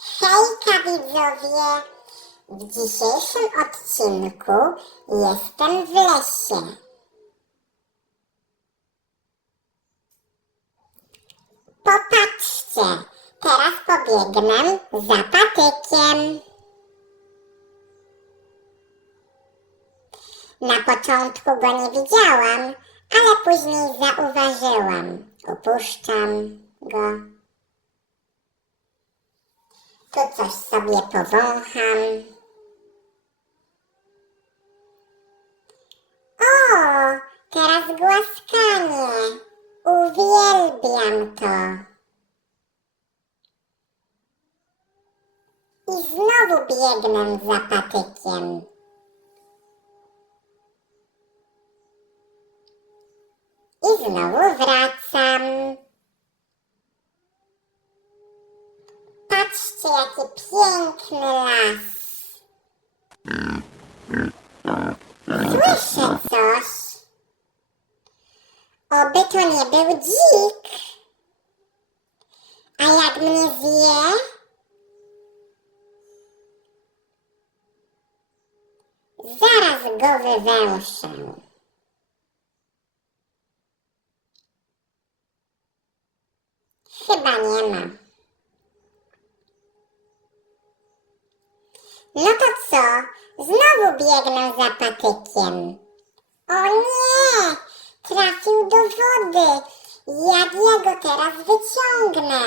Hejka widzowie! W dzisiejszym odcinku jestem w lesie. Popatrzcie, teraz pobiegnę za patykiem. Na początku go nie widziałam, ale później zauważyłam. Upuszczam go. Tu coś sobie powącham. O, teraz głaskanie. Uwielbiam to. I znowu biegnę za patykiem. I znowu wracam. Jaki piękny las. Słyszę coś. Oby to nie był dzik. A jak mnie zje? Zaraz go wywęszę. Chyba nie ma. No to co? Znowu biegnę za patykiem. O nie! Trafił do wody. Jak ja go teraz wyciągnę?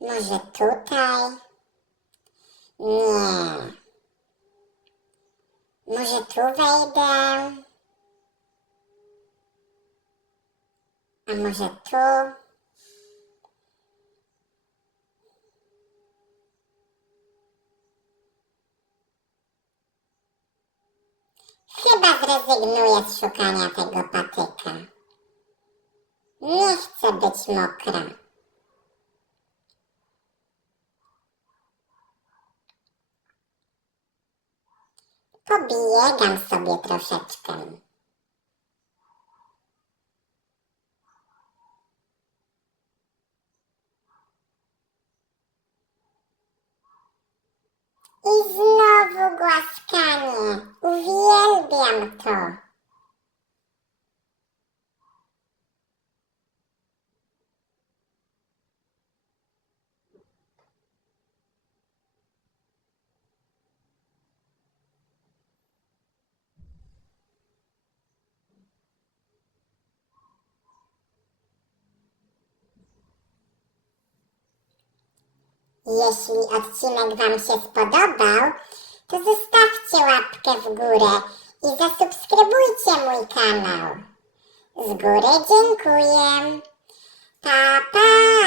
Może tutaj? Nie. Może tu wejdę? A może tu? Chyba zrezygnuję z szukania tego patyka. Nie chcę być mokra. Pobiegam sobie troszeczkę. I znowu głaskanie. Uwielbiam to. Jeśli odcinek Wam się spodobał, to zostawcie łapkę w górę i zasubskrybujcie mój kanał. Z góry dziękuję. Pa, pa!